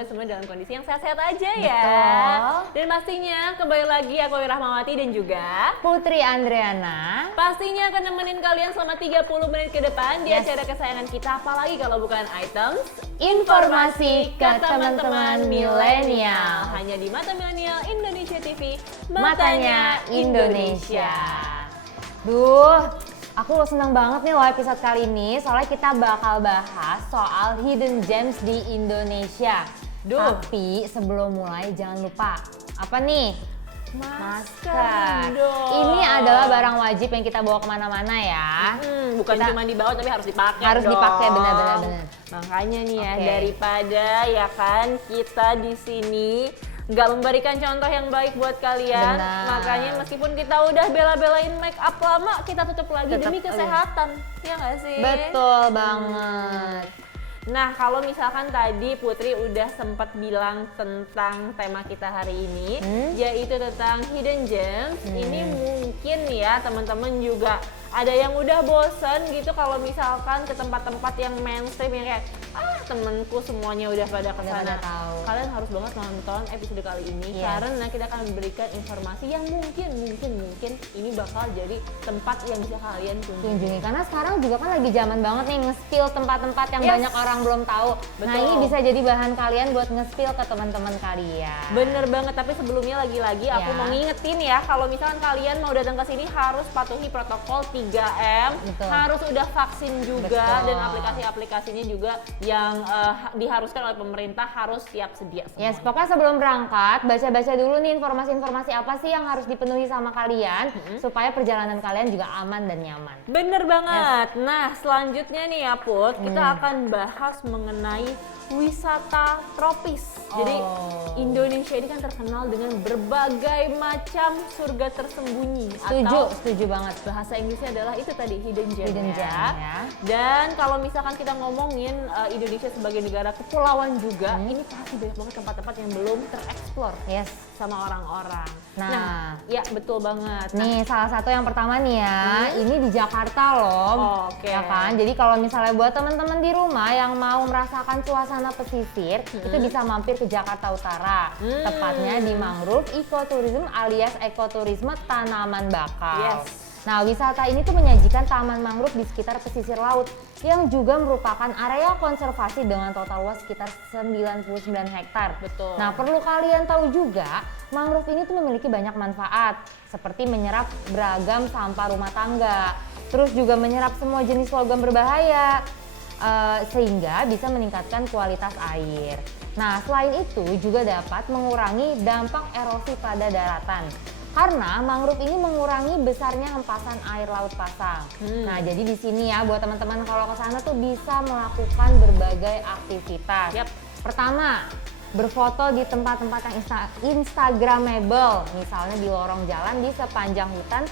semoga semua dalam kondisi yang sehat-sehat aja ya. Betul. Dan pastinya kembali lagi aku Rahmawati dan juga Putri Andriana. pastinya akan nemenin kalian selama 30 menit ke depan di acara kesayangan kita, apalagi kalau bukan items Informasi ke teman-teman milenial. hanya di Mata Milenial Indonesia TV, Matanya Indonesia. Duh, aku senang banget nih loh episode kali ini, soalnya kita bakal bahas soal hidden gems di Indonesia. Tapi sebelum mulai jangan lupa, apa nih? Masker. dong. Ini adalah barang wajib yang kita bawa kemana-mana ya. Bukan Kita- cuma dibawa tapi harus dipakai. Harus dong. dipakai, benar-benar. Makanya nih ya, Oke. daripada ya kan kita di sini nggak memberikan contoh yang baik buat kalian, Benar. makanya meskipun kita udah bela-belain make up lama, kita tutup lagi Tetap, demi kesehatan, ya nggak sih? Betul banget. Nah, kalau misalkan tadi Putri udah sempat bilang tentang tema kita hari ini, yaitu tentang hidden gems. Ini mungkin ya teman-teman juga ada yang udah bosen gitu kalau misalkan ke tempat-tempat yang mainstream yang kayak temenku semuanya udah pada Udah kesana. pada tahu. Kalian harus banget nonton episode kali ini Yes. karena kita akan memberikan informasi yang mungkin ini bakal jadi tempat yang bisa kalian Kunjungi, karena sekarang juga kan lagi zaman banget nih nge-spill tempat-tempat yang Yes. banyak orang belum tahu. Nah, Betul. ini bisa jadi bahan kalian buat nge-spill ke teman-teman kalian. Bener banget, tapi sebelumnya lagi-lagi aku Ya. mau ngingetin ya, kalau misalkan kalian mau datang ke sini harus patuhi protokol 3M, Betul. harus udah vaksin juga, Betul. dan aplikasi-aplikasinya juga yang diharuskan oleh pemerintah harus siap sedia Yes, semuanya. pokoknya sebelum berangkat, baca-baca dulu nih informasi-informasi apa sih yang harus dipenuhi sama kalian supaya perjalanan kalian juga aman dan nyaman. Bener banget. Nah, selanjutnya nih ya Put, kita akan bahas mengenai wisata tropis. Jadi Indonesia ini kan terkenal dengan berbagai macam surga tersembunyi. Setuju banget. Bahasa Inggrisnya adalah itu tadi hidden gem, Hidden gem, ya. Dan kalau misalkan kita ngomongin Indonesia sebagai negara kepulauan juga, ini pasti banyak banget tempat-tempat yang belum tereksplor Yes. sama orang-orang. Nah. Ya betul banget. Nah, Nih, salah satu yang pertama nih ya, ini di Jakarta loh. Oke. Ya kan? Jadi kalau misalnya buat teman-teman di rumah yang mau merasakan suasana pesisir, itu bisa mampir ke Jakarta Utara. Tepatnya di Mangrove Ecotourism alias ekoturisme tanaman bakau. Yes. Nah, wisata ini tuh menyajikan taman mangrove di sekitar pesisir laut yang juga merupakan area konservasi dengan total luas sekitar 99 hektar. Betul. Nah, perlu kalian tahu juga, mangrove ini tuh memiliki banyak manfaat, seperti menyerap beragam sampah rumah tangga, terus juga menyerap semua jenis logam berbahaya, sehingga bisa meningkatkan kualitas air. Nah, selain itu juga dapat mengurangi dampak erosi pada daratan. Karena mangrove ini mengurangi besarnya hempasan air laut pasang. Nah, jadi di sini ya buat teman-teman kalau ke sana tuh bisa melakukan berbagai aktivitas. Yap. Pertama, berfoto di tempat-tempat yang instagramable, misalnya di lorong jalan di sepanjang hutan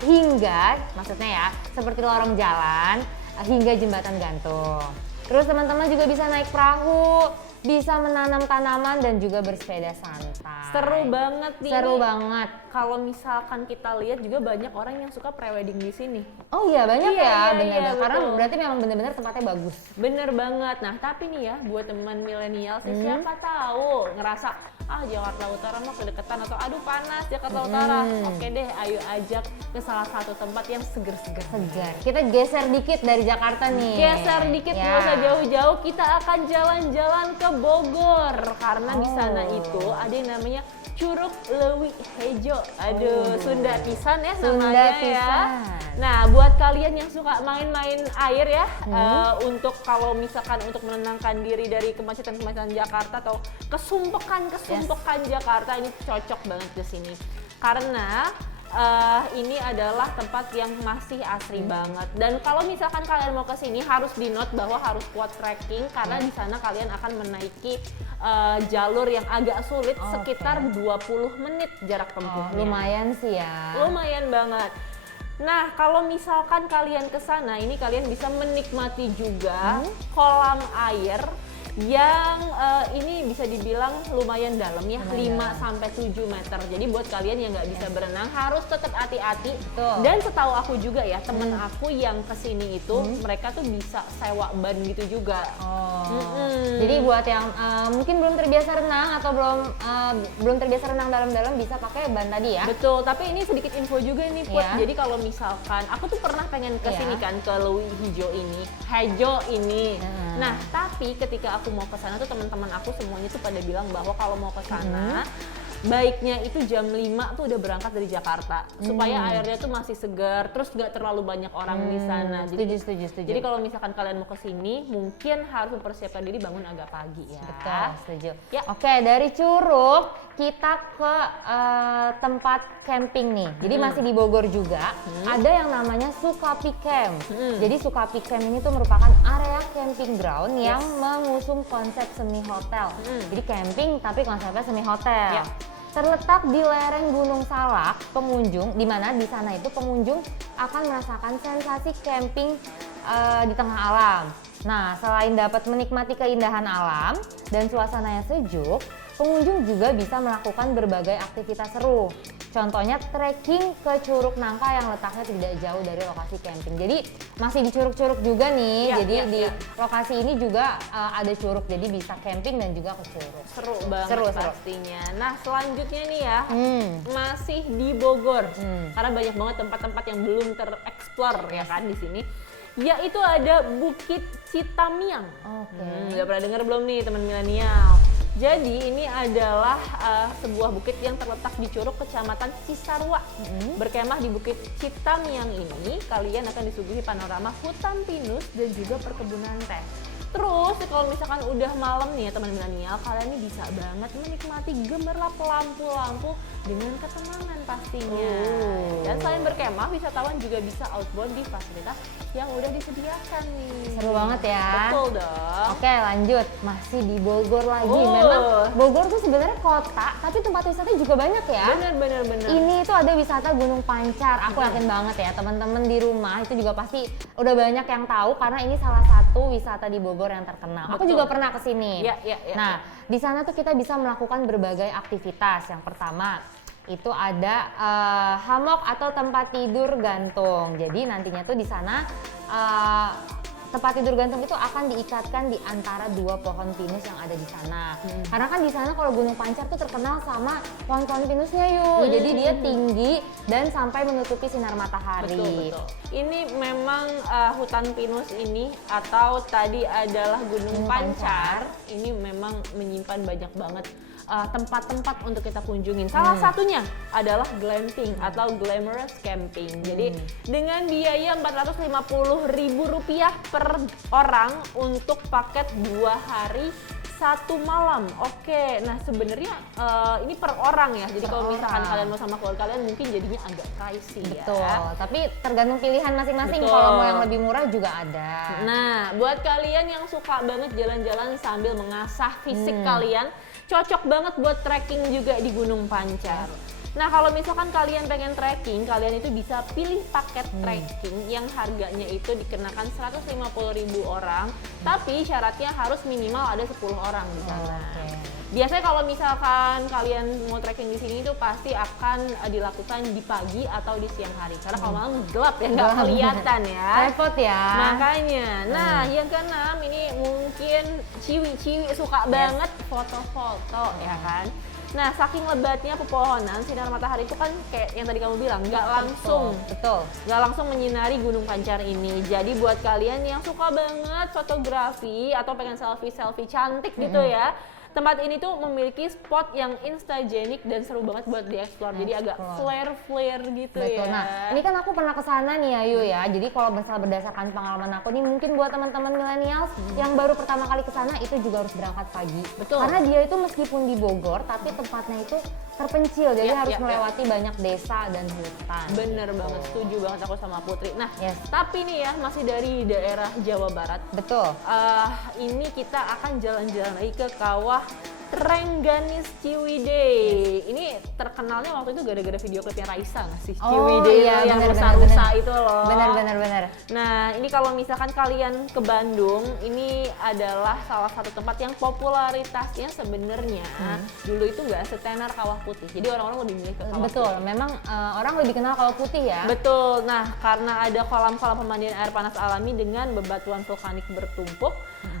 hingga maksudnya ya, seperti lorong jalan hingga jembatan gantung. Terus teman-teman juga bisa naik perahu, bisa menanam tanaman dan juga bersepeda santai. seru banget nih. Seru Ini banget. Kalau misalkan kita lihat juga banyak orang yang suka prewedding di sini. Oh iya banyak Iya, ya, iya, bener. iya, Karena betul. berarti memang bener-bener tempatnya bagus. Bener banget. Nah, tapi nih ya buat teman milenial sih siapa tahu ngerasa Jakarta Utara mah kedekatan atau aduh panas Jakarta Utara. Oke deh, ayo ajak ke salah satu tempat yang seger-seger. Segar. Kita geser dikit dari Jakarta nih. Geser dikit, Ya. nggak usah jauh-jauh, kita akan jalan-jalan ke Bogor karena di sana Oh. itu ada yang namanya Curug Leuwi Hejo. Aduh, Sunda pisan ya Sunda namanya ya. pisan. Nah, buat kalian yang suka main-main air ya, untuk kalau misalkan untuk menenangkan diri dari kemacetan-kemacetan Jakarta atau kesumpekan Jakarta, ini cocok banget ke sini. Karena ini adalah tempat yang masih asri banget. Dan kalau misalkan kalian mau ke sini harus di note bahwa harus kuat trekking karena di sana kalian akan menaiki jalur yang agak sulit sekitar 20 menit jarak tempuhnya. Lumayan sih ya. Lumayan banget. Nah, kalau misalkan kalian ke sana, ini kalian bisa menikmati juga kolam air yang ini bisa dibilang lumayan dalam ya, 5-7 meter. Jadi buat kalian yang nggak bisa berenang harus tetap hati-hati. Dan setahu aku juga ya, temen aku yang kesini itu mereka tuh bisa sewa ban gitu juga. Jadi buat yang mungkin belum terbiasa renang atau belum terbiasa renang dalam-dalam bisa pakai ban tadi ya. Betul, tapi ini sedikit info juga nih Put. Iya. Jadi kalau misalkan aku tuh pernah pengen kesini kan ke Lewi Hijau ini. Nah, tapi ketika aku mau ke sana tuh teman-teman aku semuanya tuh pada bilang bahwa kalau mau ke sana baiknya itu jam 5 tuh udah berangkat dari Jakarta supaya airnya tuh masih segar, terus nggak terlalu banyak orang di sana. Setuju. Jadi kalau misalkan kalian mau ke sini mungkin harus mempersiapkan diri bangun agak pagi ya. Betul, setuju. Ya. Oke, dari Curug kita ke tempat camping nih. Jadi masih di Bogor juga. Ada yang namanya Sukapi Camp. Jadi Sukapi Camp ini tuh merupakan area camping ground yang mengusung konsep semi hotel. Jadi camping tapi konsepnya semi hotel. Terletak di lereng Gunung Salak, di mana di sana itu pengunjung akan merasakan sensasi camping di tengah alam. Nah, selain dapat menikmati keindahan alam dan suasana yang sejuk, pengunjung juga bisa melakukan berbagai aktivitas seru. Contohnya trekking ke Curug Nangka yang letaknya tidak jauh dari lokasi camping. Jadi masih di Curug-Curug juga nih. Di lokasi ini juga ada curug, jadi bisa camping dan juga ke curug. Seru banget pastinya. Nah, selanjutnya nih ya, masih di Bogor. Karena banyak banget tempat-tempat yang belum tereksplor ya kan di sini. Yaitu ada Bukit Citamiang. Udah pernah dengar belum nih teman milenial? Jadi ini adalah sebuah bukit yang terletak di Curug, Kecamatan Cisarua. Berkemah di Bukit Citamiang ini, kalian akan disuguhi panorama hutan pinus dan juga perkebunan teh. Terus kalau misalkan udah malam nih ya teman milenial, kalian ini bisa banget menikmati gemerlap lampu-lampu dengan ketenangan pastinya. Dan selain berkemah, wisatawan juga bisa outbound di fasilitas yang udah disediakan nih. Seru banget ya. Betul dong. Oke, lanjut. Masih di Bogor lagi. Memang Bogor tuh sebenarnya kota, tapi tempat wisatanya juga banyak ya. Bener. Ini tuh ada wisata Gunung Pancar. Aku yakin banget ya teman-teman di rumah itu juga pasti udah banyak yang tahu karena ini salah satu wisata di Bogor yang terkenal. Aku juga pernah ke sini. Nah, di sana tuh kita bisa melakukan berbagai aktivitas. Yang pertama itu ada hammock atau tempat tidur gantung. Jadi nantinya tuh di sana tempat tidur gantung itu akan diikatkan di antara dua pohon pinus yang ada di sana. Karena kan di sana kalau Gunung Pancar tuh terkenal sama pohon-pohon pinusnya Jadi dia tinggi dan sampai menutupi sinar matahari. Betul. Ini memang hutan pinus ini atau tadi adalah Gunung Pancar. Ini memang menyimpan banyak banget tempat-tempat untuk kita kunjungin. Salah satunya adalah glamping atau glamorous camping. Jadi dengan biaya Rp450.000 per orang untuk paket 2 hari 1 malam. Oke, nah sebenarnya ini per orang ya. Jadi kalau misalkan kalian mau sama keluarga kalian mungkin jadinya agak pricey ya. Betul, tapi tergantung pilihan masing-masing. Kalau mau yang lebih murah juga ada. Nah, buat kalian yang suka banget jalan-jalan sambil mengasah fisik kalian, cocok banget buat trekking juga di Gunung Pancar. Nah, kalau misalkan kalian pengen trekking, kalian itu bisa pilih paket trekking yang harganya itu dikenakan 150.000 orang, tapi syaratnya harus minimal ada 10 orang di sana. Biasanya kalau misalkan kalian mau trekking di sini itu pasti akan dilakukan di pagi atau di siang hari. Karena kalau malam gelap ya, nggak kelihatan ya. Repot ya. Makanya. Nah, yang keenam ini mungkin ciwi-ciwi suka banget foto-foto ya kan. Nah, saking lebatnya pepohonan, sinar matahari itu kan kayak yang tadi kamu bilang, nggak langsung menyinari Gunung Pancar ini. Jadi buat kalian yang suka banget fotografi atau pengen selfie-selfie cantik gitu ya, tempat ini tuh memiliki spot yang instagenik dan seru banget buat dieksplor. Jadi agak flare-flare gitu. Betul. Ya. Nah, ini kan aku pernah kesana nih Ayu ya. Jadi kalau misalnya berdasarkan pengalaman aku nih, mungkin buat teman-teman milenials yang baru pertama kali kesana itu juga harus berangkat pagi. Betul. Karena dia itu meskipun di Bogor, tapi tempatnya itu terpencil. Jadi harus melewati banyak desa dan hutan. Bener banget, setuju banget aku sama Putri. Nah, tapi nih ya masih dari daerah Jawa Barat. Betul. Ini kita akan jalan-jalan lagi ke kawah Rengganis Ciwidey. Ini terkenalnya waktu itu gara-gara video klipnya Raisa nggak sih? Oh, Ciwidey iya, yang benar, rusa-rusa benar. itu loh. Benar. Nah, ini kalau misalkan kalian ke Bandung, ini adalah salah satu tempat yang popularitasnya sebenarnya dulu itu nggak setenar Kawah Putih. Jadi orang-orang lebih milih ke Kawah Betul, Putih. memang orang lebih kenal Kawah Putih ya. Betul. Nah, karena ada kolam-kolam pemandian air panas alami dengan bebatuan vulkanik bertumpuk,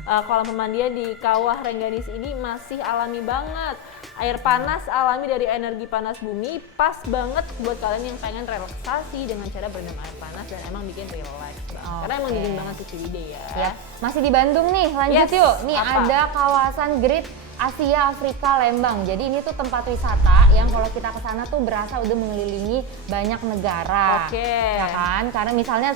kolam pemandian di Kawah Rengganis ini masih alami banget. Air panas alami dari energi panas bumi, pas banget buat kalian yang pengen relaksasi dengan cara berendam air panas dan emang bikin relax banget. Karena emang dingin banget di Ciwidey ya. Ya, masih di Bandung nih, lanjut Yes, yuk. Nih apa? ada kawasan Great Asia Afrika Lembang. Jadi ini tuh tempat wisata yang kalau kita ke sana tuh berasa udah mengelilingi banyak negara. Oke. Ya kan? Karena misalnya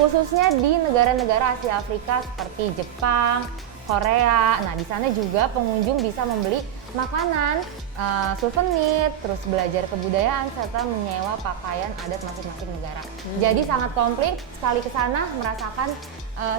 khususnya di negara-negara Asia Afrika seperti Jepang, Korea. Nah, di sana juga pengunjung bisa membeli makanan, souvenir, terus belajar kebudayaan serta menyewa pakaian adat masing-masing negara. Jadi sangat komplit, sekali ke sana merasakan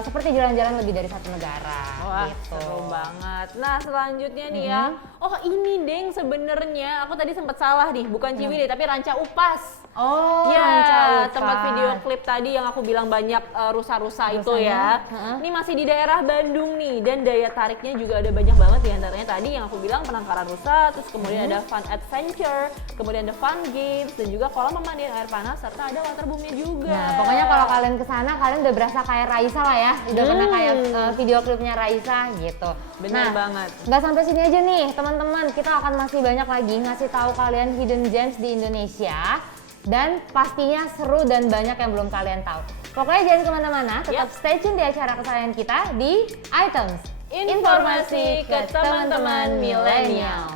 seperti jalan-jalan lebih dari satu negara. Wah, gitu. seru banget. Nah, selanjutnya nih ya. Oh, ini Deng sebenarnya aku tadi sempat salah nih, bukan Ciwidey tapi Ranca Upas. Oh, Ya, Ranca Upas. tempat video klip tadi yang aku bilang banyak rusa-rusa itu Rusanya, ya. Ini masih di daerah Bandung nih, dan daya tariknya juga ada banyak banget, diantaranya tadi yang aku bilang penangkaran rusa, terus kemudian ada fun adventure, kemudian ada fun games, dan juga kolam pemandian air panas, serta ada waterboomnya juga. Nah, pokoknya kalau kalian kesana, kalian udah berasa kayak Raisa lah ya. Udah pernah kayak video klipnya Raisa gitu. Bener Nah, banget. nggak sampai sini aja nih, teman-teman. Kita akan masih banyak lagi ngasih tahu kalian hidden gems di Indonesia. Dan pastinya seru dan banyak yang belum kalian tahu. Pokoknya jangan kemana-mana, tetap stay tune di acara kesayangan kita di Items. Informasi ke teman-teman milenial.